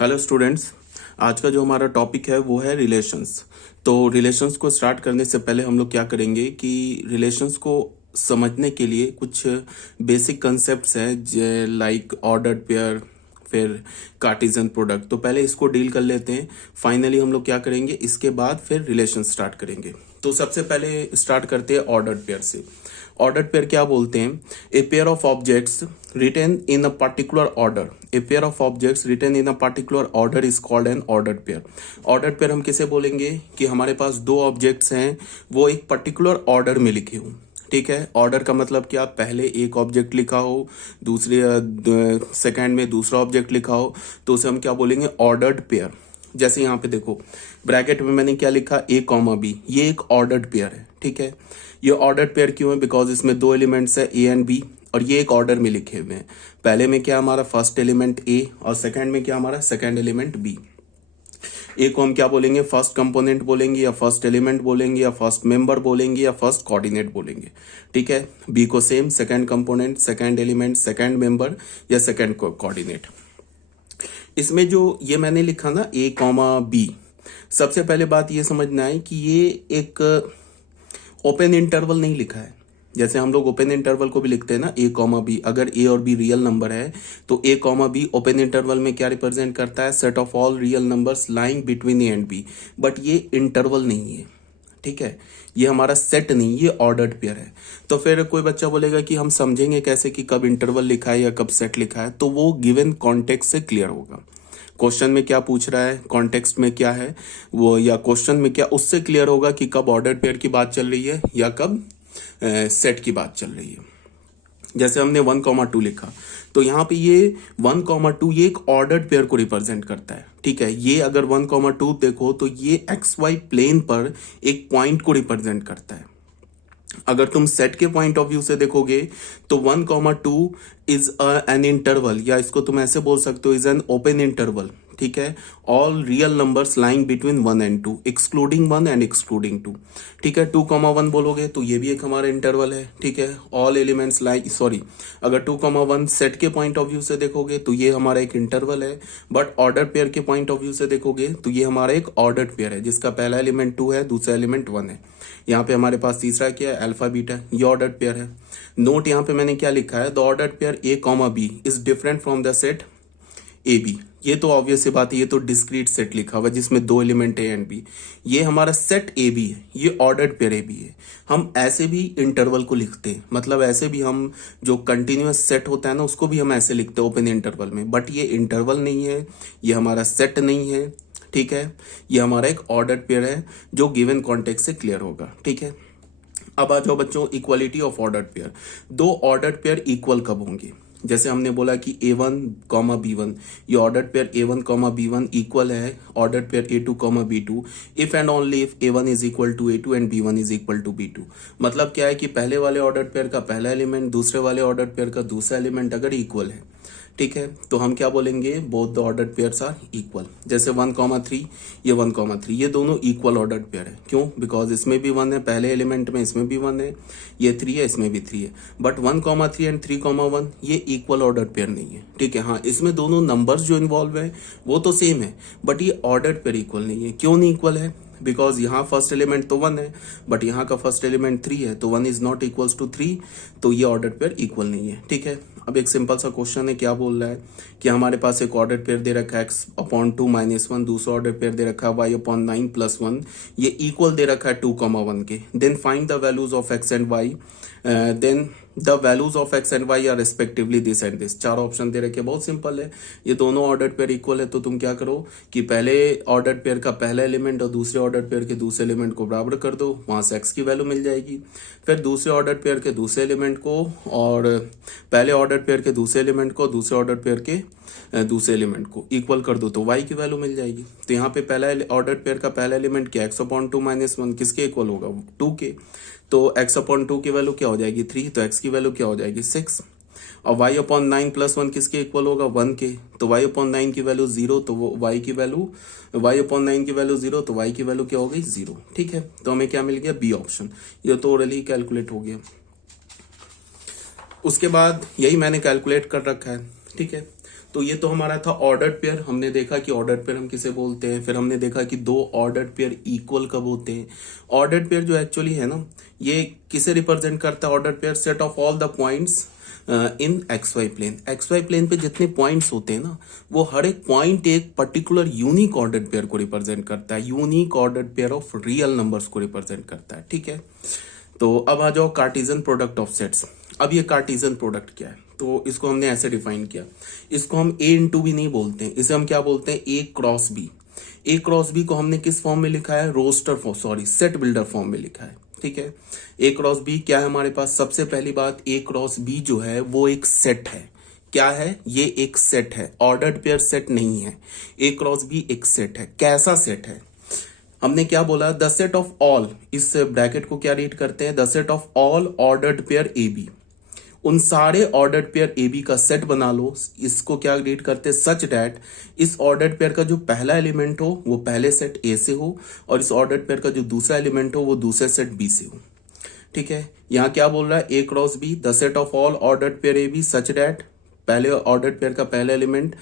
Hello students. आज का जो हमारा टॉपिक है वो है रिलेशंस। तो रिलेशंस को स्टार्ट करने से पहले हम लोग क्या करेंगे कि रिलेशंस को समझने के लिए कुछ बेसिक कंसेप्ट्स हैं लाइक ऑर्डर्ड पेयर, फिर कार्टेशियन प्रोडक्ट। तो पहले इसको डील कर लेते हैं। फाइनली हम लोग क्या करेंगे, इसके बाद फिर रिलेशन स्टार्ट करेंगे। तो सबसे पहले स्टार्ट करते हैं ऑर्डर्ड पेयर से। ऑर्डर्ड पेयर क्या बोलते हैं? A pair of objects written in a particular order. A pair of objects written in a particular order is called an ordered pair. Ordered pair हम किसे बोलेंगे कि हमारे पास दो ऑब्जेक्ट्स हैं, वो एक पर्टिकुलर ऑर्डर में लिखे हों। ठीक है, ऑर्डर का मतलब क्या? पहले एक ऑब्जेक्ट लिखा हो, दूसरे सेकंड में दूसरा ऑब्जेक्ट लिखा हो, तो उसे हम क्या बोलेंगे? Ordered pair. जैसे यहाँ पे देखो, ब्रैकेट में मैंने क्या लिखा? ए कॉमा बी। ये एक ऑर्डर्ड पेयर है। ठीक है, ये ऑर्डर्ड पेयर क्यों है? बिकॉज इसमें दो एलिमेंट्स है, ए एंड बी, और ये एक ऑर्डर में लिखे हुए हैं। पहले में क्या हमारा फर्स्ट एलिमेंट ए, और सेकंड में क्या हमारा सेकंड एलिमेंट बी। ए को हम क्या बोलेंगे? फर्स्ट कंपोनेंट बोलेंगे, या फर्स्ट एलिमेंट बोलेंगे, या फर्स्ट मेंबर बोलेंगे, या फर्स्ट कोऑर्डिनेट बोलेंगे। ठीक है, बी को same, second component, second element, second member, या सेकंड कोऑर्डिनेट। इसमें जो ये मैंने लिखा ना ए कॉमा बी, सबसे पहले बात ये समझना है कि ये एक ओपन इंटरवल नहीं लिखा है। जैसे हम लोग ओपन इंटरवल को भी लिखते हैं ना, ए कॉमा बी। अगर ए और बी रियल नंबर है तो A comma B open interval में क्या रिप्रेजेंट करता है? Set of all real numbers lying between A and B. But ये इंटरवल नहीं है। ठीक है, ये हमारा सेट नहीं, ये ऑर्डर्ड पेयर है। तो फिर कोई बच्चा बोलेगा कि हम समझेंगे कैसे कि कब इंटरवल लिखा है या कब सेट लिखा है? तो वो गिवन कॉन्टेक्स्ट से क्लियर होगा। क्वेश्चन में क्या पूछ रहा है, कॉन्टेक्स्ट में क्या है वो, या क्वेश्चन में क्या, उससे क्लियर होगा कि कब ऑर्डर्ड पेयर की बात चल रही है या कब सेट की बात चल रही है। जैसे हमने 1,2 लिखा, तो यहाँ पे ये 1,2 ये एक ऑर्डर्ड पेयर को रिप्रेजेंट करता है। ठीक है, ये अगर 1,2 देखो तो ये XY प्लेन पर एक पॉइंट को रिप्रेजेंट करता है। अगर तुम सेट के पॉइंट ऑफ व्यू से देखोगे तो 1,2 इज एन इंटरवल, या इसको तुम ऐसे बोल सकते हो, इज एन ओपन इंटरवल। ठीक है, all real numbers lying between 1 and 2, excluding 1 and excluding 2। ठीक है, 2,1 बोलोगे तो ये भी एक हमारा इंटरवल है। ठीक है, ऑल एलिमेंट्स लाइक अगर 2,1 सेट के पॉइंट ऑफ व्यू से देखोगे तो ये हमारा एक इंटरवल है। बट ऑर्डर पेयर के पॉइंट ऑफ व्यू से देखोगे तो ये हमारा एक ऑर्डर्ड पेयर है, जिसका पहला एलिमेंट 2 है, दूसरा एलिमेंट 1 है। यहाँ पे हमारे पास तीसरा क्या है? Alpha beta. ये ऑर्डर्ड पेयर है। नोट यहाँ पे मैंने क्या लिखा है? The ordered pair A comma B is different from the set A B. ये तो ऑब्वियस सी बात है, ये तो डिस्क्रीट सेट लिखा हुआ है जिसमें दो एलिमेंट ए एंड बी। ये हमारा सेट ए बी है, ये ऑर्डर्ड पेयर ए बी है। हम ऐसे भी इंटरवल को लिखते हैं, मतलब ऐसे भी हम जो कंटिन्यूअस सेट होता है ना, उसको भी हम ऐसे लिखते हैं ओपन इंटरवल में। बट ये इंटरवल नहीं है, ये हमारा सेट नहीं है। ठीक है, ये हमारा एक ऑर्डर्ड पेयर है जो गिवन कॉन्टेक्स्ट से क्लियर होगा। ठीक है, अब आ जाओ बच्चों, इक्वालिटी ऑफ ऑर्डर्ड पेयर। दो ऑर्डर्ड पेयर इक्वल कब होंगे? जैसे हमने बोला कि A1, B1, ये ordered pair A1, B1 equal है ordered pair A2, B2 if and only if A1 is equal to A2 and B1 is equal to B2। मतलब क्या है कि पहले वाले ऑर्डर्ड पेयर का पहला एलिमेंट दूसरे वाले ऑर्डर्ड पेयर का दूसरा एलिमेंट अगर इक्वल है, ठीक है, तो हम क्या बोलेंगे? Both the ordered pairs are equal. जैसे 1,3, ये 1,3, ये दोनों इक्वल ऑर्डर्ड पेयर है। क्यों? बिकॉज इसमें भी 1 है पहले एलिमेंट में, इसमें भी 1 है, ये 3 है, इसमें भी 3 है। बट 1,3 एंड 3,1 ये इक्वल ऑर्डर्ड पेयर नहीं है। ठीक है, हाँ, इसमें दोनों नंबर्स जो इन्वॉल्व है वो तो सेम है, बट ये ऑर्डर्ड पेयर इक्वल नहीं है। क्यों नहीं इक्वल है? बिकॉज यहाँ फर्स्ट एलिमेंट तो 1 है, बट यहाँ का फर्स्ट एलिमेंट 3 है, तो 1 इज नॉट इक्वल्स टू 3, तो ये ऑर्डर्ड पेयर इक्वल नहीं है। ठीक है, अब एक सिंपल सा क्वेश्चन है, क्या बोल रहा है कि हमारे पास एक ऑर्डर पेयर दे रखा है x/2 - 1, दूसरा ऑर्डर पेयर दे रखा है y/9 + 1, ये इक्वल दे रखा है 2,1 के। Then find the values of x and y, then the values of x and y are respectively this and this. चार ऑप्शन दे रखे, बहुत सिंपल है। ये दोनों ऑर्डर्ड पेयर इक्वल है, तो तुम क्या करो कि पहले ऑर्डर्ड पेयर का पहला एलिमेंट और दूसरे ऑर्डर्ड पेयर के दूसरे एलिमेंट को बराबर कर दो, वहां से x की वैल्यू मिल जाएगी। फिर दूसरे ऑर्डर्ड पेयर के दूसरे एलिमेंट को और पहले ऑर्डर्ड पेयर के दूसरे एलिमेंट को दूसरे ऑर्डर्ड पेयर के दूसरे एलिमेंट को इक्वल कर दो, तो y की वैल्यू मिल जाएगी। तो यहाँ पे पहला ऑर्डर्ड पेयर का पहला एलिमेंट क्या? x/2 - 1 किसके इक्वल होगा? 2 के। तो x/2 की वैल्यू क्या हो जाएगी? 3, तो x की वैल्यू क्या हो जाएगी? 6। और y/9 + 1 किसके इक्वल होगा? 1 के। तो y/9 की वैल्यू 0, तो वो y की वैल्यू y/9 की वैल्यू 0, तो y की वैल्यू क्या हो गई? 0। ठीक है, तो हमें क्या मिल गया? B option. ये तो ऑलरेडी कैलकुलेट हो गया। उसके बाद यही मैंने कैलकुलेट कर रखा है। ठीक है, तो ये तो हमारा था ऑर्डर्ड पेयर। हमने देखा कि ऑर्डर्ड पेयर हम किसे बोलते हैं, फिर हमने देखा कि दो ऑर्डर्ड पेयर इक्वल कब होते हैं। ऑर्डर्ड पेयर जो एक्चुअली है ना, ये किसे रिप्रेजेंट करता है ordered pair? Set of all the points in X Y plane. X Y plane पे जितने पॉइंट्स होते हैं ना, वो हर एक पॉइंट एक पर्टिकुलर यूनिक ऑर्डर्ड पेयर को रिप्रेजेंट करता है, unique ordered pair of real numbers को रिप्रेजेंट करता है। ठीक है, तो अब आ जाओ कार्टेशियन प्रोडक्ट ऑफ सेट्स। अब ये कार्टेशियन प्रोडक्ट क्या है? तो इसको हमने ऐसे डिफाइन किया, इसको हम ए इंटू बी नहीं बोलते हैं, इसे हम क्या बोलते हैं? A cross B. A cross B को हमने किस फॉर्म में लिखा है? Roster form, sorry set builder form में लिखा है। ठीक है, ए क्रॉस बी क्या है हमारे पास? सबसे पहली बात, ए क्रॉस बी जो है वो एक सेट है। क्या है? ये एक सेट है, ऑर्डर्ड पेयर सेट नहीं है। ए क्रॉस बी एक सेट है। कैसा सेट है? हमने क्या बोला? द सेट ऑफ ऑल, इस ब्रैकेट को क्या रीड करते हैं? The set of all ordered pair A B. उन सारे ऑर्डर्ड पेयर ए बी का सेट बना लो। इसको क्या रीड करते हैं? सच डैट इस ऑर्डर्ड पेयर का जो पहला एलिमेंट हो वो पहले सेट ए से हो, और इस ऑर्डर्ड पेयर का जो दूसरा एलिमेंट हो वो दूसरे सेट बी से हो। ठीक है, यहाँ क्या बोल रहा है? A cross B, the set of all ordered pair A B such that पहले ऑर्डर्ड पेयर का पहला एलिमेंट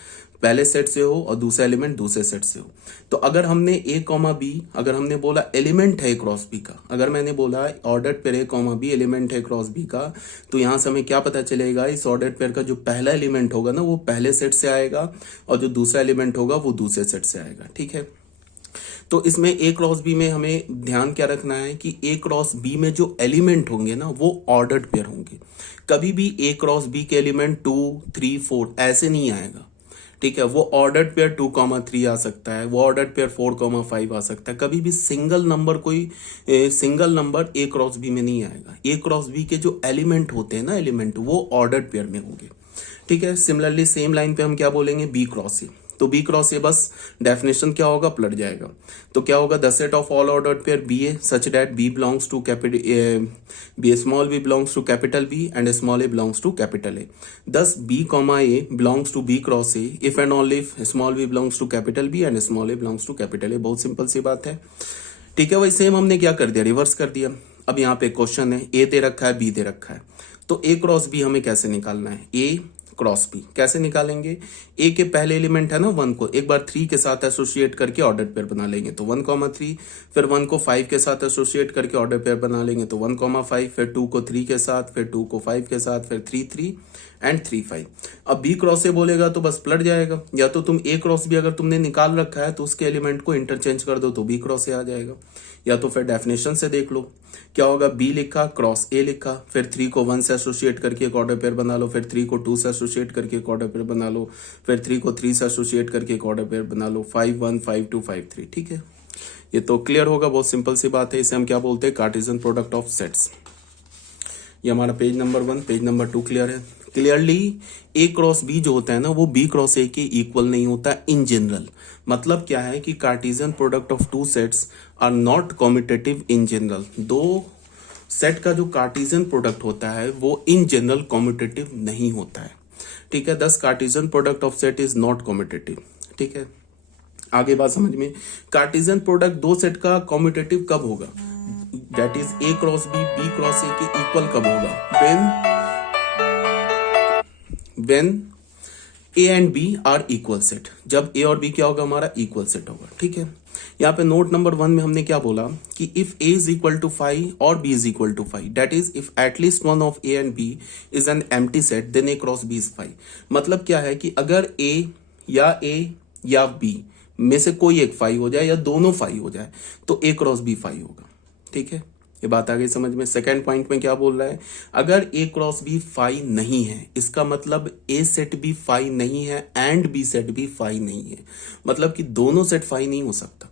पहले सेट से हो और दूसरा एलिमेंट दूसरे सेट से हो। तो अगर हमने ए कॉमा बी, अगर हमने बोला एलिमेंट है क्रॉस बी का, अगर मैंने बोला ordered pair A comma B element है क्रॉस बी का, तो यहां से हमें क्या पता चलेगा? इस ऑर्डर्ड पेयर का जो पहला एलिमेंट होगा ना वो पहले सेट से आएगा, और जो दूसरा एलिमेंट होगा वो दूसरे सेट से आएगा। ठीक है, तो इसमें ए क्रॉस बी में हमें ध्यान क्या रखना है कि ए क्रॉस बी में जो एलिमेंट होंगे ना वो ऑर्डर्ड पेयर होंगे। कभी भी ए क्रॉस बी के एलिमेंट 2, 3, 4 ऐसे नहीं आएगा। ठीक है, वो ऑर्डर्ड पेयर 2,3 आ सकता है, वो ऑर्डर्ड पेयर 4,5 आ सकता है। कभी भी सिंगल नंबर कोई single number A cross B में नहीं आएगा। ए क्रॉस बी के जो एलिमेंट होते हैं ना, एलिमेंट वो ऑर्डर्ड पेयर में होंगे। ठीक है, सिमिलरली सेम लाइन पे हम क्या बोलेंगे? B cross A. तो बी क्रॉस ए बस डेफिनेशन क्या होगा? पलट जाएगा। तो क्या होगा? The set of all ordered pair B A such that B belongs to B small B belongs to capital B and small A belongs to capital A. Thus B comma A belongs to B cross A if and only if small B belongs to capital B and small A belongs to capital A. बहुत simple सी बात है। ठीक है, वही same हमने क्या कर दिया? रिवर्स कर दिया। अब यहाँ पे क्वेश्चन है, ए दे रखा है, बी दे रखा है, तो ए क्रॉस बी हमें कैसे निकालना है? ए क्रॉस बी कैसे निकालेंगे? ए के पहले एलिमेंट है ना 1 को एक बार 3 के साथ एसोसिएट करके ऑर्डर पेयर बना लेंगे, तो 1,3। फिर 1 को 5 के साथ एसोसिएट करके ऑर्डर पेयर बना लेंगे, तो 1,5। फिर 2 को 3 के साथ, फिर 2 को 5 के साथ, फिर 3, 3 एंड 3, 5। अब बी क्रॉस ए बोलेगा तो बस पलट जाएगा। या तो तुम ए क्रॉस बी अगर तुमने निकाल रखा है तो उसके एलिमेंट को इंटरचेंज कर दो तो बी क्रॉस ए आ जाएगा, या तो फिर डेफिनेशन से देख लो क्या होगा? बी लिखा, क्रॉस ए लिखा, फिर 3 को 1 से एसोसिएट करके एक ऑर्डर पेयर बना लो, फिर 3 को 2 से एसोसिएट करके एक ऑर्डर पेयर बना लो, फिर 3 को 3 से एसोसिएट करके एक ऑर्डर पेयर बना लो, 5, 1, 5, 2, 5, 3। ठीक है, ये तो क्लियर होगा, बहुत सिंपल सी बात है। इसे हम क्या बोलते हैं? Cartesian product of sets. ये हमारा page number 1। Page number 2 clear है? क्लियरली ए क्रॉस बी जो होता है ना वो बी क्रॉस ए के इक्वल नहीं होता इन जनरल। मतलब क्या है कि Cartesian product of two sets are not commutative in general. दो सेट का जो कार्टेशियन प्रोडक्ट होता है वो इन जनरल कॉम्यूटेटिव नहीं होता है। ठीक है, thus Cartesian product of set is not commutative. ठीक है, आगे बात समझ में। कार्टेशियन प्रोडक्ट दो सेट का कॉम्यूटेटिव कब होगा? That is A cross B B cross A के इक्वल कब होगा? when a and b are equal set। जब a और b क्या होगा? हमारा इक्वल सेट होगा। ठीक है, यहाँ पे नोट नंबर 1 में हमने क्या बोला कि if a is equal to 5 और b is equal to 5, that is if at least one of a and b is an empty set then a cross b is 5। मतलब क्या है कि अगर a या b में से कोई एक 5 हो जाए या दोनों 5 हो जाए तो a क्रॉस b 5 होगा। ठीक है, ये बात आ गई समझ में। सेकंड पॉइंट में क्या बोल रहा है? अगर ए क्रॉस बी 5 नहीं है, इसका मतलब ए सेट भी 5 नहीं है एंड बी सेट भी 5 नहीं है, मतलब कि दोनों सेट 5 नहीं हो सकता।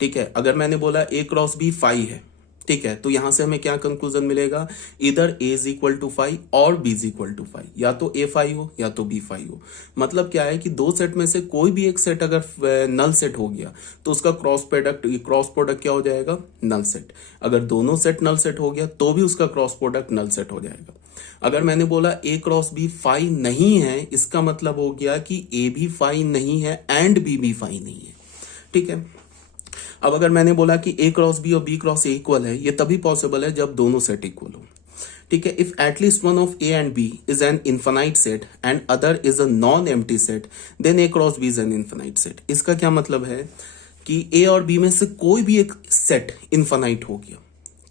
ठीक है, अगर मैंने बोला ए क्रॉस बी 5 है, ठीक है, तो यहां से हमें क्या कंक्लूजन मिलेगा? इधर ए इज इक्वल टू 5 और बी इज इक्वल टू 5, या तो ए 5 हो या तो बी 5 हो। मतलब क्या है कि दो सेट में से कोई भी एक सेट अगर नल सेट हो गया तो उसका क्रॉस प्रोडक्ट क्या हो जाएगा? Null set. अगर दोनों सेट नल सेट हो गया तो भी उसका क्रॉस प्रोडक्ट नल सेट हो जाएगा। अगर मैंने बोला ए क्रॉस बी 5 नहीं है, इसका मतलब हो गया कि ए भी 5 नहीं है एंड बी भी 5 नहीं है। ठीक है, अब अगर मैंने बोला कि ए क्रॉस बी और बी क्रॉस ए इक्वल है, ये तभी पॉसिबल है जब दोनों सेट इक्वल हो। ठीक है, if at least one of A and B is an infinite set and other is a non empty set then A cross B is an infinite set. इसका क्या मतलब है कि ए और बी में से कोई भी एक सेट इन्फानाइट हो गया,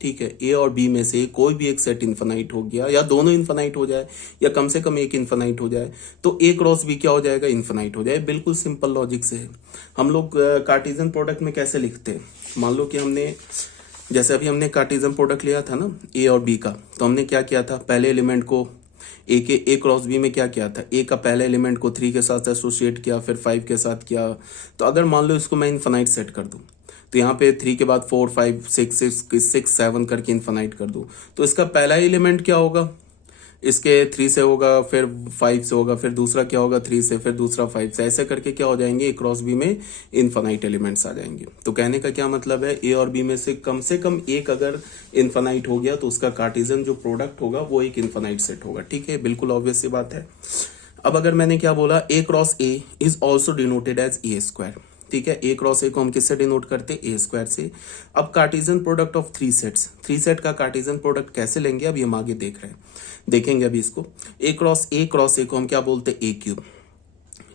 ठीक है, ए और बी में से कोई भी एक सेट इन्फानाइट हो गया या दोनों इन्फानाइट हो जाए या कम से कम एक इन्फानाइट हो जाए तो ए क्रॉस बी क्या हो जाएगा, इन्फानाइट हो जाए। बिल्कुल सिंपल लॉजिक से है। हम लोग कार्टेशियन प्रोडक्ट में कैसे लिखते हैं, मान लो कि हमने जैसे अभी हमने कार्टेशियन प्रोडक्ट लिया था ना ए और बी का, तो हमने क्या किया था, पहले एलिमेंट को ए क्रॉस बी में क्या किया था, ए का पहले एलिमेंट को 3 के साथ एसोसिएट किया, फिर 5 के साथ किया। तो अगर मान लो इसको मैं इन्फानाइट सेट कर दूं तो यहाँ पे 3 के बाद 4 5 6 7 करके इन्फानाइट कर दूं तो इसका पहला एलिमेंट क्या होगा, इसके 3 से होगा, फिर 5 से होगा, फिर दूसरा क्या होगा 3 से, फिर दूसरा 5 से, ऐसे करके क्या हो जाएंगे, ए क्रॉस बी में इन्फानाइट एलिमेंट्स आ जाएंगे। तो कहने का क्या मतलब है, ए और बी में से कम एक अगर इन्फानाइट हो गया तो उसका कार्टेशियन जो प्रोडक्ट होगा वो एक इन्फानाइट सेट होगा। ठीक है, बिल्कुल ऑब्वियस सी बात है। अब अगर मैंने क्या बोला, A cross A is also denoted as A square. ठीक है, ए क्रॉस ए को हम किससे डिनोट करते हैं, ए स्क्वायर से। अब Cartesian product of 3 sets, 3 set का कार्टेशियन प्रोडक्ट कैसे लेंगे अभी हम आगे देखेंगे अभी इसको। ए क्रॉस ए को हम क्या बोलते हैं, ए क्यूब।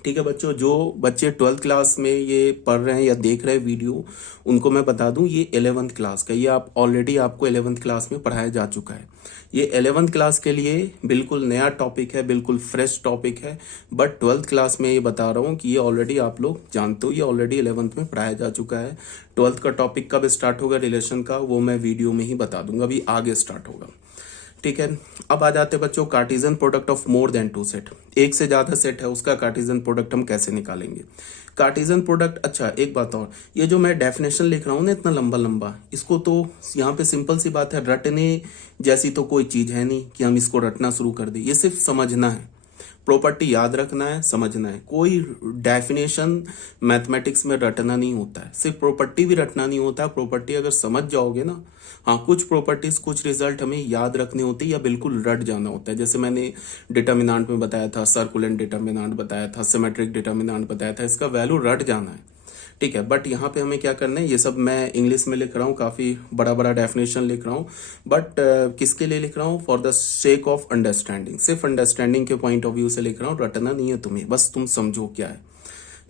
ठीक है बच्चों, जो बच्चे 12th क्लास में ये पढ़ रहे हैं या देख रहे हैं वीडियो, उनको मैं बता दूं ये 11th क्लास का, ये आप ऑलरेडी आपको 11th क्लास में पढ़ाया जा चुका है। ये 11th क्लास के लिए बिल्कुल नया टॉपिक है, बिल्कुल फ्रेश टॉपिक है, बट 12th क्लास में ये बता रहा हूँ कि ये ऑलरेडी आप लोग जानते हो, ये ऑलरेडी 11th में पढ़ाया जा चुका है। 12th का टॉपिक कब स्टार्ट होगा रिलेशन का, वो मैं वीडियो में ही बता दूंगा, अभी आगे स्टार्ट होगा। ठीक है, अब आ जाते हैं बच्चों Cartesian product of more than 2 set. एक से ज्यादा सेट है उसका कार्टेशियन प्रोडक्ट हम कैसे निकालेंगे। कार्टेशियन प्रोडक्ट, अच्छा एक बात और, ये जो मैं डेफिनेशन लिख रहा हूँ ना इतना लंबा लंबा, इसको तो यहाँ पे सिंपल सी बात है, रटने जैसी तो कोई चीज है नहीं कि हम इसको रटना शुरू कर दें, ये सिर्फ समझना है, प्रॉपर्टी याद रखना है, समझना है। कोई डेफिनेशन मैथमेटिक्स में रटना नहीं होता है, सिर्फ प्रॉपर्टी भी रटना नहीं होता है। प्रॉपर्टी अगर समझ जाओगे ना, हाँ, कुछ प्रॉपर्टीज कुछ रिजल्ट हमें याद रखने होते हैं या बिल्कुल रट जाना होता है। जैसे मैंने डिटर्मिनेंट में बताया था, सर्कुलेंट डिटर्मिनेंट बताया था, सिमेट्रिक डिटर्मिनेंट बताया था, इसका वैल्यू रट जाना है। ठीक है, बट यहाँ पे हमें क्या करना है, ये सब मैं इंग्लिश में लिख रहा हूँ, काफी बड़ा बड़ा डेफिनेशन लिख रहा हूँ, बट किसके लिए लिख रहा हूँ, for the sake of understanding, सिर्फ अंडरस्टैंडिंग के पॉइंट ऑफ व्यू से लिख रहा हूँ, रटना नहीं है तुम्हें, बस तुम समझो क्या है।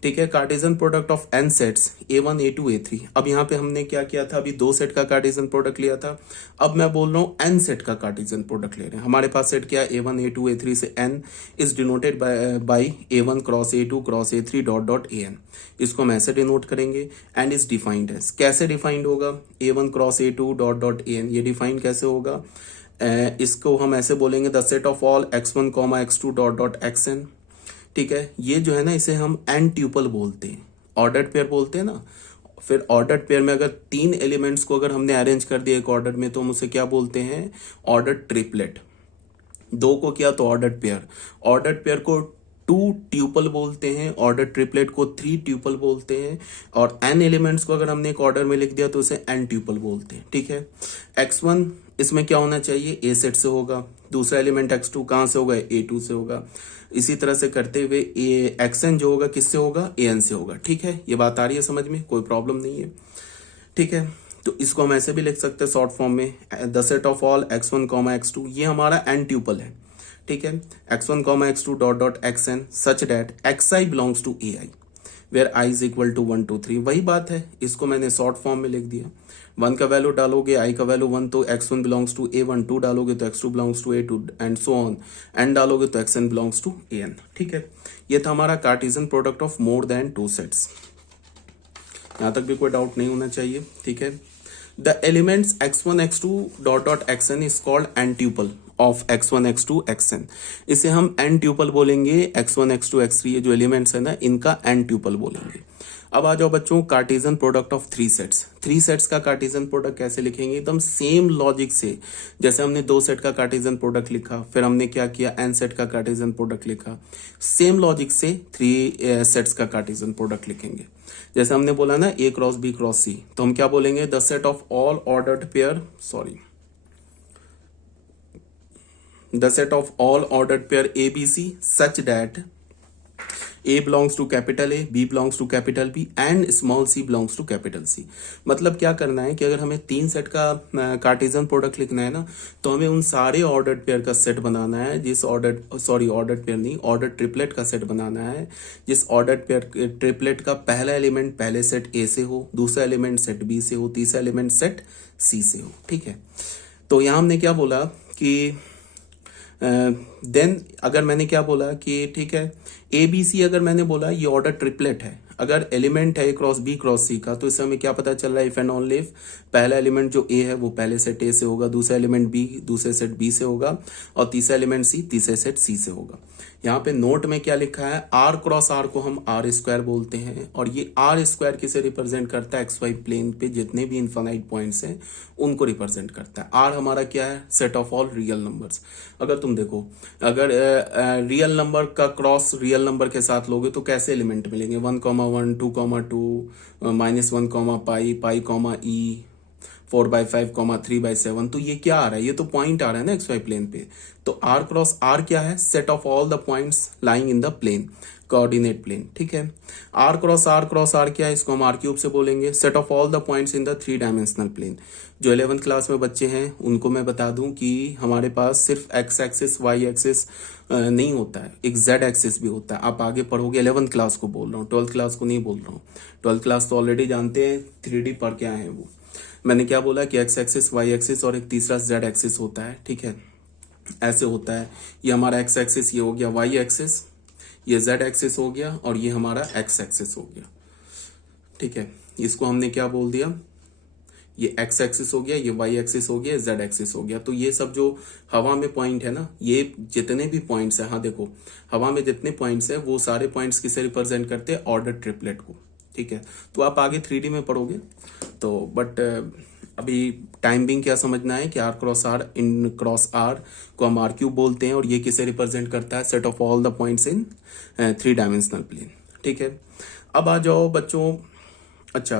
ठीक है, Cartesian product of N sets a1 a2 a3। अब यहाँ पे हमने क्या किया था, अभी 2 सेट का कार्टेशियन प्रोडक्ट लिया था, अब मैं बोल रहा हूँ एन सेट का कार्टेशियन प्रोडक्ट ले रहे हैं। हमारे पास सेट क्या है, a1 a2 a3 से n is denoted by a1 cross a2 cross a3 dot dot an। इसको हम ऐसे डिनोट करेंगे, एंड इज डिफाइंड एज, कैसे डिफाइंड होगा, a1 cross a2 dot dot an, ये डिफाइंड कैसे होगा, इसको हम ऐसे बोलेंगे the set of all x1 x2 dot dot xn। ठीक है, ये जो है ना इसे हम एन ट्यूपल बोलते हैं, ऑर्डर्ड पेयर बोलते हैं ना। फिर ऑर्डर्ड पेयर में अगर 3 एलिमेंट्स को अगर हमने अरेंज कर दिया एक ऑर्डर में तो हम उसे क्या बोलते हैं, ऑर्डर्ड ट्रिपलेट। 2 को किया तो ऑर्डर्ड पेयर, ऑर्डर्ड पेयर को 2 ट्यूपल बोलते हैं, ऑर्डर ट्रिपलेट को 3 ट्यूपल बोलते हैं, और एन एलिमेंट्स को अगर हमने एक ऑर्डर में लिख दिया तो उसे एन ट्यूपल बोलते हैं। ठीक है, x1 इसमें क्या होना चाहिए, ए सेट से होगा, दूसरा एलिमेंट x2 कहां से होगा, a2 से होगा। इसी तरह से करते हुए xn जो होगा किससे होगा, an से होगा। ठीक है, ये बात आ रही है समझ में, कोई प्रॉब्लम नहीं है। ठीक है, तो इसको हम ऐसे भी लिख सकते हैं शॉर्ट फॉर्म में, the set of all x1 x2, ये हमारा एन ट्यूपल है। ठीक है, x1 x2 dot dot xn such that xi belongs to ai where i is equal to 1 2 3। वही बात है, इसको मैंने शॉर्ट फॉर्म में लिख दिया। 1 का वैल्यू डालोगे, i का वैल्यू 1 तो x1 बिलोंग्स टू a1, 2 डालोगे तो x2 belongs to a2 and so on, n डालोगे तो xn बिलोंग्स टू an। ठीक है, ये था हमारा Cartesian product of more than 2 sets. यहां तक भी कोई डाउट नहीं होना चाहिए। ठीक है, the elements x1 x2 dot dot xn is called an tuple of x1 x2 xn। इसे हम एन ट्यूपल बोलेंगे, x1 x2 x3 ये जो एलिमेंट्स है ना इनका एन ट्यूपल बोलेंगे। अब आ जाओ बच्चों Cartesian product of 3 sets. 3 sets का कार्टेशियन प्रोडक्ट कैसे लिखेंगे, एकदम सेम लॉजिक से, जैसे हमने 2 सेट का कार्टेशियन प्रोडक्ट लिखा, फिर हमने क्या किया, एन सेट का कार्टेशियन प्रोडक्ट लिखा, सेम लॉजिक से 3 सेट्स का कार्टेशियन प्रोडक्ट लिखेंगे। जैसे हमने बोला ना A cross B cross C, तो हम क्या बोलेंगे, the set of all ordered pair, the set of all ordered pair ABC such that A belongs to capital A, B belongs to capital B and small C belongs to capital C. मतलब क्या करना है कि अगर हमें 3 set का Cartesian product लिखना है ना, तो हमें उन सारे ऑर्डर्ड पेयर का सेट बनाना है जिस ऑर्डर्ड पेयर नहीं, ऑर्डर ट्रिपलेट का सेट बनाना है जिस ऑर्डर्ड पेयर ट्रिपलेट का पहला एलिमेंट पहले सेट ए से हो, दूसरा एलिमेंट सेट बी से हो, तीसरा एलिमेंट सेट सी से हो। ठीक है, तो यहां हमने क्या बोला कि देन अगर मैंने क्या बोला कि ठीक है, ए बी सी अगर मैंने बोला ये ऑर्डर ट्रिपलेट है, अगर एलिमेंट है क्रॉस बी क्रॉस सी का, तो इससे हमें क्या पता चल रहा है, इफ एंड ओनली इफ पहला एलिमेंट जो ए है वो पहले सेट ए से होगा, दूसरा एलिमेंट बी दूसरे सेट बी से होगा, और तीसरा एलिमेंट सी तीसरे सेट सी से होगा। यहाँ पे नोट में क्या लिखा है, आर क्रॉस आर को हम आर स्क्वायर बोलते हैं, और ये आर स्क्वायर किसे रिप्रेजेंट करता है, एक्स वाई प्लेन पे जितने भी इनफाइनाइट पॉइंट्स हैं उनको रिप्रेजेंट करता है। आर हमारा क्या है, set of all real numbers. अगर तुम देखो, अगर रियल नंबर का क्रॉस रियल नंबर के साथ लोगे तो कैसे एलिमेंट मिलेंगे, 1,1, 2,2, -1, पाई, पाई, ई, 4/5, 3/7। तो ये क्या आ रहा है, ये तो पॉइंट आ रहा है ना एक्स वाई प्लेन पे। तो आर क्रॉस आर क्या है, set of all the points lying in the plane, coordinate plane. ठीक है, आर क्रॉस आर क्या है, इसको हम आर क्यूब से बोलेंगे, set of all the points in the 3 dimensional plane. जो 11th क्लास में बच्चे हैं उनको मैं बता दूं कि हमारे पास सिर्फ एक्स एक्सिस वाई एक्सिस नहीं होता है, एक जेड एक्सिस भी होता है। आप आगे पढ़ोगे, 11th क्लास को बोल रहा हूँ, 12th क्लास को नहीं बोल रहा हूँ। 12th क्लास तो ऑलरेडी जानते हैं 3D पर क्या है वो। मैंने क्या बोला कि एक्स एक्सिस वाई एक्सिस और एक तीसरा जेड एक्सिस होता है। ठीक है, ऐसे होता है, ये हमारा एक्स एक्सिस ये हो गया, वाई एक्सिस ये जेड एक्सिस हो गया, और ये हमारा एक्स एक्सिस हो गया। ठीक है, इसको हमने क्या बोल दिया, ये एक्स एक्सिस हो गया, ये वाई एक्सिस हो गया, जेड एक्सिस हो गया। तो ये सब जो हवा में पॉइंट है ना, ये जितने भी पॉइंट्स है, हाँ देखो हवा में जितने पॉइंट्स है वो सारे पॉइंट्स किसे रिप्रेजेंट करते हैं, ऑर्डर ट्रिपलेट को। ठीक है, तो आप आगे 3D में पढ़ोगे तो, बट अभी टाइम बिंग क्या समझना है कि R cross R in cross R को हम आर क्यूब बोलते हैं, और ये किसे रिप्रेजेंट करता है, set of all the points in 3 dimensional plane. ठीक है, अब आ जाओ बच्चों, अच्छा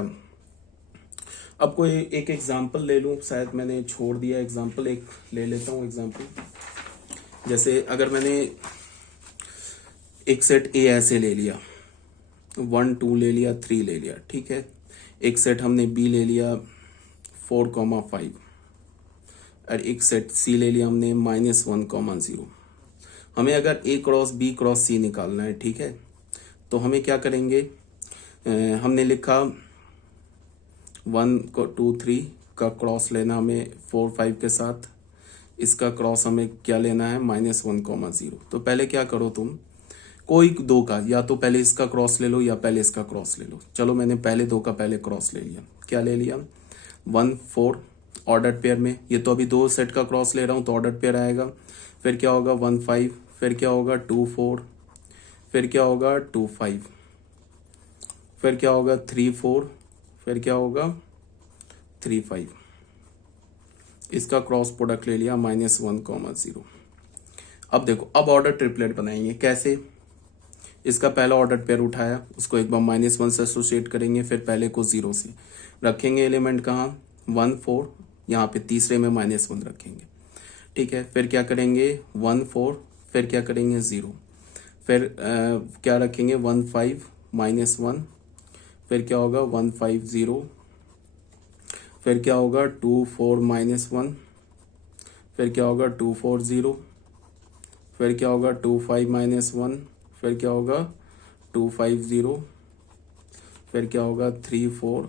अब कोई एक एग्जाम्पल ले लूं, शायद मैंने छोड़ दिया एग्जाम्पल, एक ले लेता हूं एग्जाम्पल। जैसे अगर मैंने एक सेट ए ऐसे ले लिया, 1, 2 ले लिया, 3 ले लिया। ठीक है, एक सेट हमने बी ले लिया 4,5, और एक सेट सी ले लिया हमने -1,0। हमें अगर ए क्रॉस बी क्रॉस सी निकालना है, ठीक है, तो हमें क्या करेंगे, हमने लिखा 1 को 2 3 का क्रॉस लेना हमें 4 5 के साथ, इसका क्रॉस हमें क्या लेना है, -1,0। तो पहले क्या करो तुम, कोई दो का, या तो पहले इसका क्रॉस ले लो या पहले इसका क्रॉस ले लो। चलो मैंने पहले दो का पहले क्रॉस ले लिया, क्या ले लिया, 1 4 ऑर्डर पेयर में, ये तो अभी 2 सेट का क्रॉस ले रहा हूँ तो ऑर्डर पेयर आएगा। फिर क्या होगा 1 5, फिर क्या होगा 2 4, फिर क्या होगा 2 5, फिर क्या होगा 3 4, फिर क्या होगा 3 5। इसका क्रॉस प्रोडक्ट ले लिया -1,0। अब देखो, अब ऑर्डर ट्रिपलेट बनाएंगे कैसे, इसका पहला ऑर्डर पेयर उठाया, उसको एक बार -1 से एसोसिएट करेंगे, फिर पहले को 0 से रखेंगे, एलिमेंट कहाँ 1 4, यहाँ पे तीसरे में -1 रखेंगे। ठीक है, फिर क्या करेंगे 1 4, फिर क्या करेंगे 0, फिर क्या रखेंगे 1 5 -1, फिर क्या होगा 1 5 0, फिर क्या होगा 2 4 -1, फिर क्या होगा 2 4 0, फिर क्या होगा 2 5 -1, फिर क्या होगा 2 5 0, फिर क्या होगा 3 4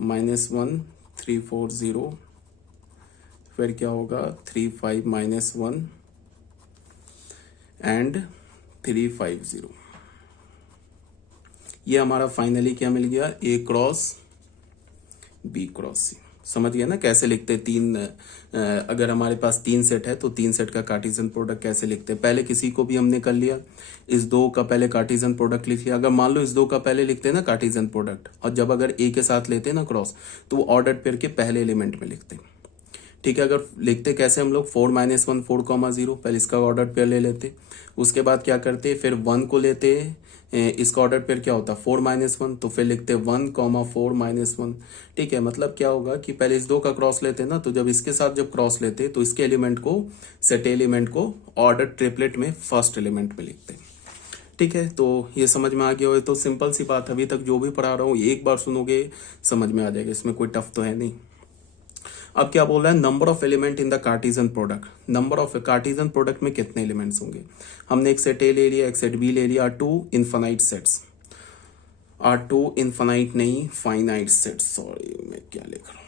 -1 3 4 0, फिर क्या होगा 3 5 -1 एंड 3 5 0। ये हमारा फाइनली क्या मिल गया, ए क्रॉस बी क्रॉस सी। समझ गया ना कैसे लिखते हैं, अगर हमारे पास 3 सेट है तो 3 सेट का कार्टेशियन प्रोडक्ट कैसे लिखते हैं। पहले किसी को भी हमने कर लिया, इस 2 का पहले कार्टेशियन प्रोडक्ट लिख लिया। अगर मान लो इस 2 का पहले लिखते हैं ना कार्टेशियन प्रोडक्ट, और जब अगर ए के साथ लेते हैं ना क्रॉस, तो वो ऑर्डर पेयर के पहले एलिमेंट में लिखते हैं। ठीक है, अगर लिखते कैसे हम लोग 4 -1 4,0, पहले इसका ऑर्डर पेयर ले लेते, उसके बाद क्या करते, फिर 1 को लेते, इसका ऑर्डर पेयर क्या होता 4 -1, तो फिर लिखते 1, 4 -1। ठीक है, मतलब क्या होगा कि पहले इस 2 का क्रॉस लेते ना, तो जब इसके साथ जब क्रॉस लेते तो इसके एलिमेंट को, सेट एलिमेंट को ऑर्डर ट्रिपलेट में फर्स्ट एलिमेंट में लिखते। ठीक है, तो ये समझ में आ गया हो तो सिंपल सी बात, अभी तक जो भी पढ़ा रहा हूँ एक बार सुनोगे समझ में आ जाएगा, इसमें कोई टफ तो है नहीं। अब क्या बोल रहा है, number of element in the Cartesian product. Number of Cartesian product में कितने एलिमेंट्स होंगे। हमने एक सेट ए ले लिया, एक सेट बी ले लिया, two infinite sets, are two infinite नहीं फाइनाइट सेट्स, सॉरी मैं क्या लिख रहा हूँ,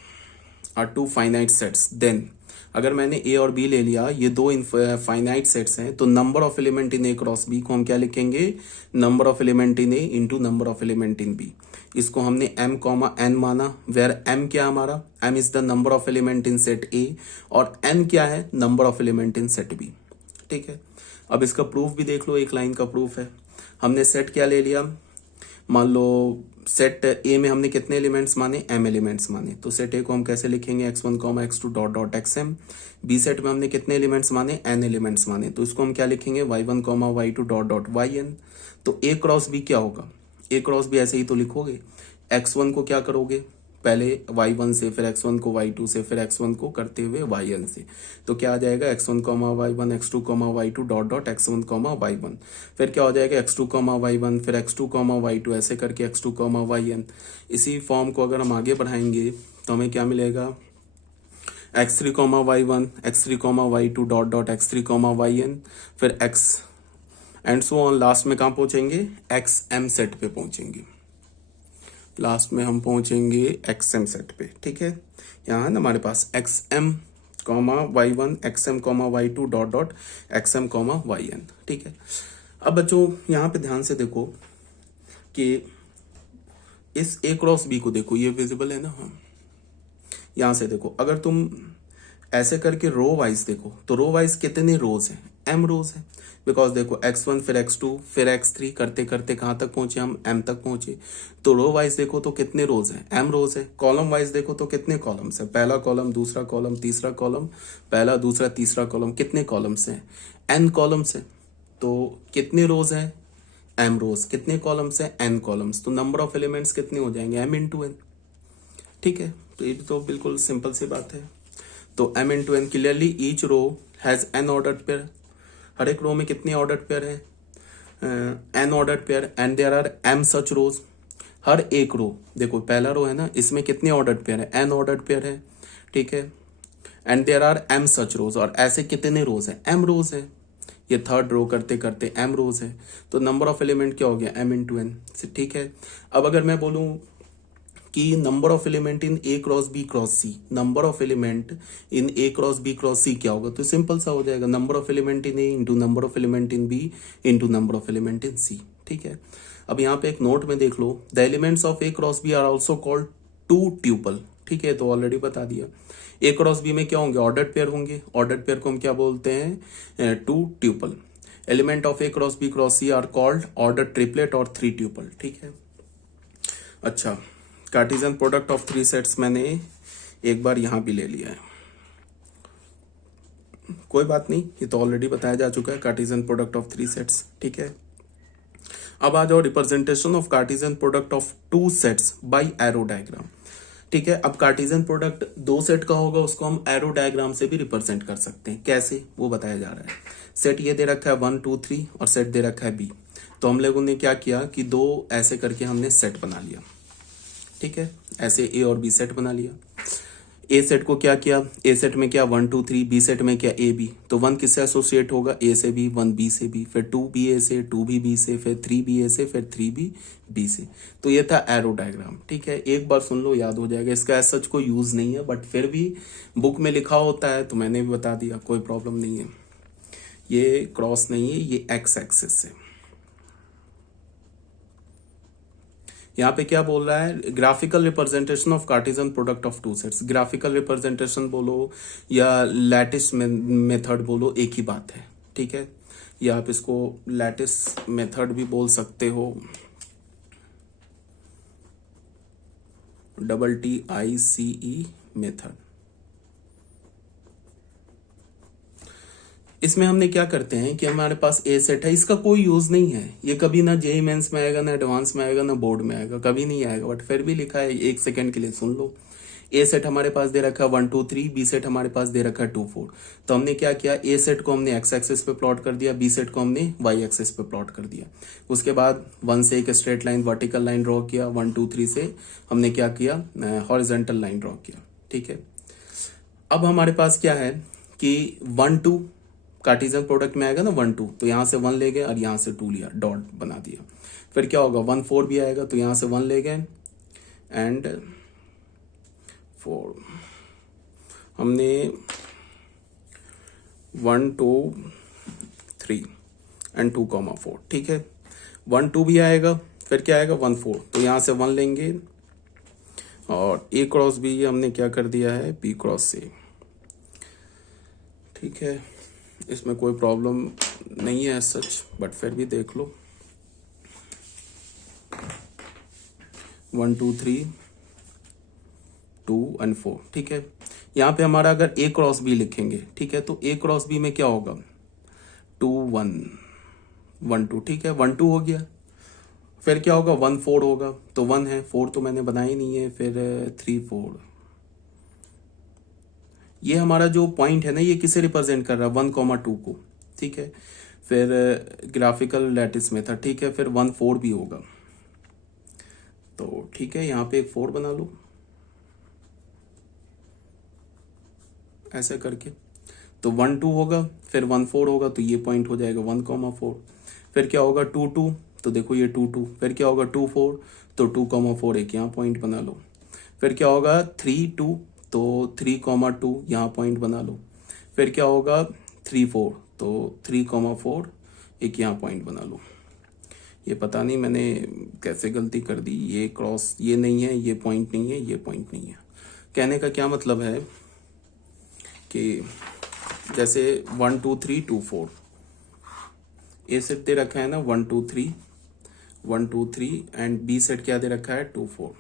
are two finite sets. Then अगर मैंने ए और बी ले लिया, ये दो फाइनाइट सेट्स हैं, तो number of element in A cross B को हम क्या लिखेंगे, number of element in A into number of element in B. इसको हमने m कॉमा n माना, वेयर m क्या हमारा, m is the number of element in set A और n क्या है, number of element in set B. ठीक है, अब इसका प्रूफ भी देख लो, एक लाइन का प्रूफ है। हमने सेट क्या ले लिया, मान लो सेट ए में हमने कितने एलिमेंट्स माने, m एलिमेंट्स माने, तो सेट ए को हम कैसे लिखेंगे, x1 x2 dot dot xm। B set में हमने कितने एलिमेंट्स माने, n एलिमेंट्स माने, तो इसको हम क्या लिखेंगे, y1 y2 dot dot yn। तो a क्रॉस बी क्या होगा, a क्रॉस बी ऐसे ही तो लिखोगे, x1 को क्या करोगे, पहले y1 से, फिर x1 को y2 से, फिर x1 को करते हुए yn से, तो क्या आ जाएगा, x1 y1 x2 y2 dot dot x1 y1, फिर क्या हो जाएगा x2 y1, फिर x2 y2, ऐसे करके x2 yn। इसी फॉर्म को अगर हम आगे बढ़ाएंगे तो हमें क्या मिलेगा, x3 y1 x3 y2 dot dot x3 yn, फिर x and so on, last में कहाँ पहुंचेंगे, xm सेट पे पहुंचेंगे, लास्ट में हम पहुंचेंगे xm सेट पे। ठीक है, यहाँ है ना हमारे पास xm y1 xm y2 dot dot xm yn। ठीक है, अब बच्चों यहाँ पे ध्यान से देखो कि इस a क्रॉस b को देखो, ये विजिबल है ना, हाँ, यहाँ से देखो, अगर तुम ऐसे करके रो वाइज देखो तो रो वाइज कितने रोज हैं, m रोज है, बिकॉज देखो x1 फिर x2 फिर x3 करते करते कहाँ तक पहुंचे हम, m तक पहुंचे। तो रो वाइज देखो तो कितने रोज हैं, m रोज है। कॉलम वाइज देखो तो कितने कॉलम्स है, पहला कॉलम दूसरा कॉलम तीसरा कॉलम, पहला दूसरा तीसरा कॉलम, कितने कॉलम्स हैं, n कॉलम्स है। तो कितने रोज है, m रोज, कितने कॉलम्स है, n कॉलम्स, तो नंबर ऑफ एलिमेंट्स कितने हो जाएंगे, m इंटू n। ठीक है, तो ये तो बिल्कुल सिंपल सी बात है। तो m into n, clearly each row has n ordered pair, हर एक रो में कितने ऑर्डर्ड पेयर है, n ordered pair, and there are m such rows. हर एक रो देखो, पहला रो है ना, इसमें कितने ऑर्डर्ड पेयर है, n ऑर्डर्ड पेयर है। ठीक है, and there are m such rows, और ऐसे कितने रोज है, m रोज है। ये थर्ड रो करते करते m रोज है, तो नंबर ऑफ एलिमेंट क्या हो गया, m इंटू n। ठीक है, अब अगर मैं बोलूं कि number of element in A cross B cross C, number of element in A cross B cross C क्या होगा, तो सिंपल सा हो जाएगा, number of element in A into number of element in B into number of element in C. ठीक है, अब यहाँ पे एक नोट में देख लो, the elements of A cross B are also called two tuple. ठीक है, तो ऑलरेडी बता दिया, ए क्रॉस बी में क्या होंगे, ऑर्डर्ड पेयर होंगे, ऑर्डर्ड पेयर को हम क्या बोलते हैं, two tuple. Element of A cross B cross C are called order triplet और थ्री ट्यूपल। ठीक है, अच्छा, Cartesian product of three sets मैंने एक बार यहां भी ले लिया है, कोई बात नहीं, ये तो ऑलरेडी बताया जा चुका है, Cartesian product of three sets. ठीक है, अब आ जाओ representation of Cartesian product of two sets by arrow diagram. ठीक है, अब कार्टेशियन प्रोडक्ट दो सेट का होगा, उसको हम एरो डायग्राम से भी रिप्रेजेंट कर सकते हैं, कैसे वो बताया जा रहा है। सेट ये दे रखा है 1 2 3 और सेट दे रखा है बी, तो हम लोगों ने क्या किया कि दो ऐसे करके हमने सेट बना लिया। ठीक है, ऐसे ए और बी सेट बना लिया। ए सेट को क्या किया, ए सेट में क्या 1 2 3, बी सेट में क्या ए बी, तो 1 किससे एसोसिएट होगा, ए से बी, 1 बी से बी, फिर 2 बी ए से, 2 बी बी से, फिर 3 बी ए से, फिर 3 बी बी से। तो ये था एरो डायग्राम। ठीक है, एक बार सुन लो याद हो जाएगा, इसका ऐसा सच कोई यूज नहीं है, बट फिर भी बुक में लिखा होता है तो मैंने भी बता दिया, कोई प्रॉब्लम नहीं है। ये क्रॉस नहीं है, ये एक्स एक्सिस है। यहाँ पे क्या बोल रहा है, graphical representation of Cartesian product of two sets. Graphical representation बोलो या लैटिस मेथड बोलो, एक ही बात है। ठीक है, या आप इसको लैटिस मेथड भी बोल सकते हो, TICE मेथड। इसमें हमने क्या करते हैं कि हमारे पास ए सेट है, इसका कोई यूज नहीं है, ये कभी ना जेईई मेंस में आएगा, ना एडवांस में आएगा, ना बोर्ड में आएगा, कभी नहीं आएगा, बट फिर भी लिखा है, एक सेकंड के लिए सुन लो। ए सेट हमारे पास दे रखा है 1 2 3, बी सेट हमारे पास दे रखा है 2 4। तो हमने क्या किया, ए सेट को हमने एक्स एक्सिस पे प्लॉट कर दिया, बी सेट को हमने वाई एक्सिस पे प्लॉट कर दिया। उसके बाद 1 से एक straight line vertical line draw किया, 1 2 3 से हमने क्या किया, हॉरिजॉन्टल लाइन ड्रॉ किया। ठीक है, अब हमारे पास क्या है कि 1 2 कार्टेशियन प्रोडक्ट में आएगा ना 1 2, तो यहां से 1 ले गए और यहां से 2 लिया, डॉट बना दिया। फिर क्या होगा 1 4 भी आएगा, तो यहां से 1 ले गए एंड 4, हमने 1 2 3 एंड 2 4। ठीक है, 1 2 भी आएगा, फिर क्या आएगा 1 4, तो यहां से 1 लेंगे और ए क्रॉस बी हमने क्या कर दिया है, बी क्रॉस से। ठीक है, इसमें कोई प्रॉब्लम नहीं है सच, बट फिर भी देख लो। 1 2 3 2 एंड 4। ठीक है, यहाँ पे हमारा अगर ए क्रॉस बी लिखेंगे, ठीक है, तो ए क्रॉस बी में क्या होगा 2 1 1 2। ठीक है, 1 2 हो गया, फिर क्या होगा 1 4 होगा, तो 1 है, 4 तो मैंने बनाई नहीं है, फिर 3 4। ये हमारा जो पॉइंट है ना, ये किसे रिप्रेजेंट कर रहा है 1 2 को। ठीक है, फिर ग्राफिकल लैटिस में था। ठीक है, फिर 1 4 भी होगा, तो ठीक है, यहाँ पे एक 4 बना लो ऐसे करके, तो 1 2 होगा, फिर 1 4 होगा, तो ये पॉइंट हो जाएगा 1 4। फिर क्या होगा 2 2, तो देखो ये 2 2। फिर क्या होगा 2 4, तो 2 4 एक यहाँ पॉइंट बना लो। फिर क्या होगा 3 2, तो 3 2 यहाँ पॉइंट बना लो। फिर क्या होगा 3 4, तो 3 4 एक यहाँ पॉइंट बना लो। ये पता नहीं मैंने कैसे गलती कर दी, ये क्रॉस ये नहीं है, ये पॉइंट नहीं है, ये पॉइंट नहीं है। कहने का क्या मतलब है कि जैसे 1 2 3 2 4 ए सेट दे रखा है ना 1 2 3 1 2 3 एंड बी सेट क्या दे रखा है 2 4।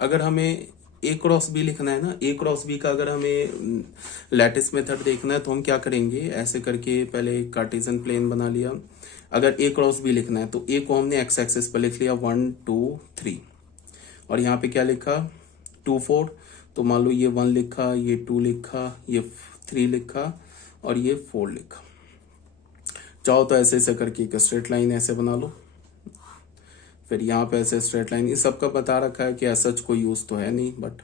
अगर हमें ए क्रॉस बी लिखना है ना, ए क्रॉस बी का अगर हमें लैटिस मेथड देखना है, तो हम क्या करेंगे, ऐसे करके पहले कार्टेशियन प्लेन बना लिया। अगर ए क्रॉस बी लिखना है, तो ए को हमने एक्स एक्सिस पर लिख लिया 1 2 3, और यहाँ पे क्या लिखा 2 4, तो मान लो ये 1 लिखा, ये 2 लिखा, ये 3 लिखा और ये 4 लिखा। चाहो तो ऐसे ऐसे करके एक स्ट्रेट लाइन ऐसे बना लो, फिर यहाँ पे ऐसे स्ट्रेट लाइन। इस सब का बता रखा है कि ऐसा कोई यूज तो है नहीं, बट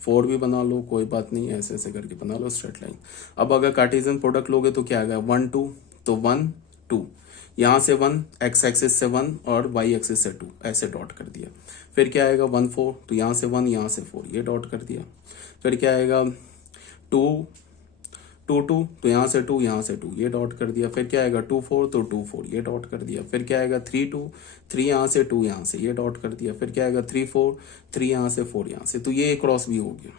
4 भी बना लो, कोई बात नहीं, ऐसे ऐसे करके बना लो स्ट्रेट लाइन। अब अगर कार्टेशियन प्रोडक्ट लोगे तो क्या आएगा 1 2, तो 1 2, यहाँ से 1 एक्स एक्सिस से 1 और वाई एक्सिस से 2 ऐसे डॉट कर दिया। फिर क्या आएगा 1 4, तो यहाँ से 1 यहाँ से 4 ये डॉट कर दिया। फिर क्या आएगा 2 2 2, तो यहाँ से 2 यहाँ से 2 ये डॉट कर दिया। फिर क्या आएगा 2 4, तो 2 4 ये डॉट कर दिया। फिर क्या आएगा 3 2 3, यहाँ से 2 यहाँ से ये डॉट कर दिया। फिर क्या आएगा 3 4 3, यहाँ से 4 यहाँ से, तो ये ए क्रॉस बी हो गया।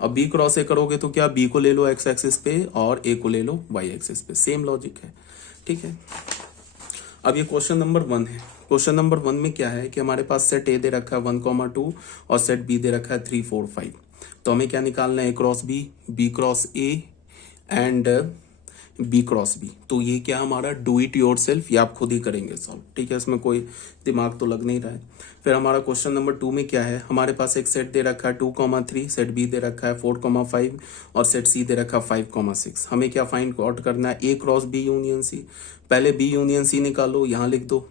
अब बी क्रॉस ए करोगे तो क्या, बी को ले लो एक्स एक्सिस पे और ए को ले लो वाई एक्सिस पे, सेम लॉजिक है। ठीक है, अब ये क्वेश्चन नंबर 1 है। क्वेश्चन नंबर 1 में क्या है कि हमारे पास सेट ए दे रखा है 1 2 और सेट बी दे रखा है 3 4 5। तो हमें क्या निकालना है, A cross B cross A and B cross B. तो ये क्या हमारा डू इट योर सेल्फ, ये आप खुद ही करेंगे सॉल्व। ठीक है, इसमें कोई दिमाग तो लग नहीं रहा है। फिर हमारा क्वेश्चन नंबर 2 में क्या है, हमारे पास एक सेट दे रखा है 2 3, सेट बी दे रखा है 4 5 और सेट सी दे रखा है 5 6। हमें क्या फाइंड आउट करना है, A cross B union C. पहले बी यूनियन सी निकालो, यहाँ लिख दो,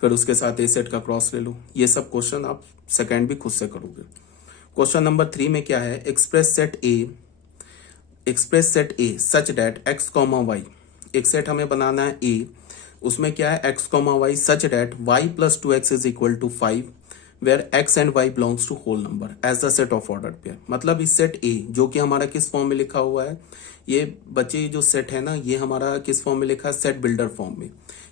फिर उसके साथ ए सेट का क्रॉस ले लो। ये सब क्वेश्चन आप सेकेंड भी खुद से करोगे। क्वेश्चन नंबर 3 में क्या है, express set A such that X comma Y. एक सेट हमें बनाना है ए, उसमें क्या है X comma Y such that Y plus 2x is equal to 5 where X and Y belongs to whole number as the set of order pair. मतलब इस सेट ए जो कि हमारा किस फॉर्म में लिखा हुआ है, ये बच्चे जो सेट है ना, ये हमारा किस फॉर्म में लिखा है, सेट बिल्डर फॉर्म में।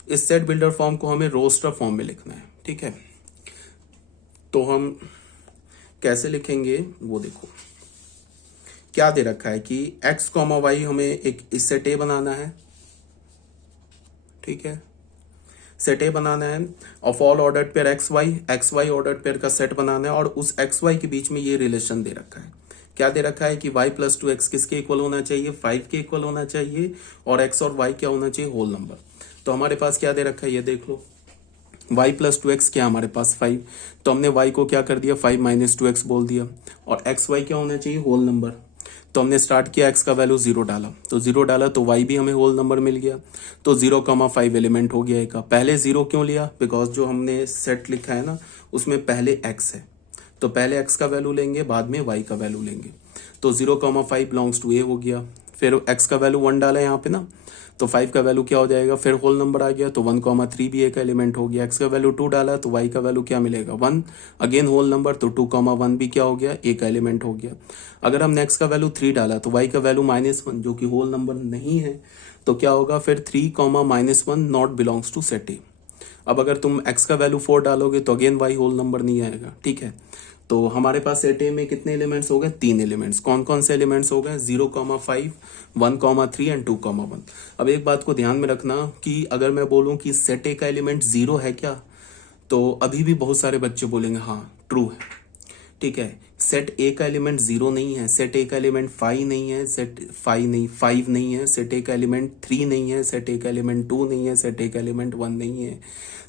इस सेट बिल्डर फॉर्म को हमें रोस्टर फॉर्म में लिखना है। ठीक है, तो हम कैसे लिखेंगे वो देखो, क्या दे रखा है कि x कॉमा वाई हमें एक इस सेट ए बनाना है। ठीक है, सेट ए बनाना है of all ordered pair X Y ordered pair का सेट बनाना है, और उस एक्स वाई के बीच में ये रिलेशन दे रखा है। क्या दे रखा है कि y प्लस 2x किसके इक्वल होना चाहिए, 5 के इक्वल होना चाहिए, और x और y क्या होना चाहिए, होल नंबर। तो हमारे पास क्या दे रखा है ये देख लो, y प्लस 2x क्या हमारे पास 5, तो हमने y को क्या कर दिया 5 माइनस 2x बोल दिया, और एक्स वाई क्या होना चाहिए होल नंबर। तो हमने स्टार्ट किया x का वैल्यू 0 डाला, तो 0 डाला तो y भी हमें होल नंबर मिल गया, तो 0,5 एलिमेंट हो गया का। पहले 0 क्यों लिया, बिकॉज जो हमने सेट लिखा है ना उसमें पहले x है, तो पहले x का वैल्यू लेंगे बाद में y का वैल्यू लेंगे, तो 0,5 बिलोंग्स टू a हो गया। फिर x का वैल्यू 1 डाला यहाँ पे ना, तो 5 का वैल्यू क्या हो जाएगा, फिर होल नंबर आ गया, तो 1,3 भी a का एलिमेंट हो गया। x का वैल्यू 2 डाला तो y का वैल्यू क्या मिलेगा 1, अगेन होल नंबर, तो 2,1 भी क्या हो गया a का एलिमेंट हो गया। अगर हमने x का वैल्यू 3 डाला तो y का वैल्यू -1 जो कि होल नंबर नहीं है, तो क्या होगा फिर 3, -1 not belongs to set A. अब अगर तुम x का वैल्यू 4 डालोगे तो अगेन y होल नंबर नहीं आएगा, ठीक है। तो हमारे पास सेट ए में कितने एलिमेंट्स हो गए, 3 एलिमेंट्स। कौन कौन से एलिमेंट्स हो गए, 0,5, 1,3 एंड 2,1। अब एक बात को ध्यान में रखना कि अगर मैं बोलूं कि सेट ए का एलिमेंट 0 है क्या, तो अभी भी बहुत सारे बच्चे बोलेंगे हाँ ट्रू है, ठीक है। सेट ए का एलिमेंट 0 नहीं है, सेट ए का एलिमेंट 5 नहीं है, सेट 5 नहीं है, सेट ए का एलिमेंट 3 नहीं है, सेट ए का एलिमेंट 2 नहीं है, सेट ए का एलिमेंट 1 नहीं है।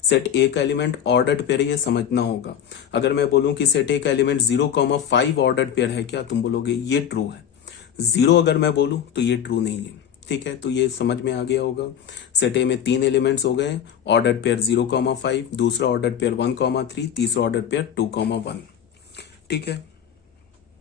सेट ए का एलिमेंट ऑर्डर्ड पेयर है, ये समझना होगा। अगर मैं बोलूं कि सेट ए का एलिमेंट 0,5 ऑर्डर्ड पेयर है क्या, तुम बोलोगे ये ट्रू है। 0 अगर मैं बोलूं तो ये ट्रू नहीं है, ठीक है। तो ये समझ में आ गया होगा। सेट ए में 3 एलिमेंट्स हो गए, ऑर्डर्ड पेयर 0,5, दूसरा ऑर्डर्ड पेयर 1,3, तीसरा ऑर्डर्ड पेयर 2,1, ठीक है।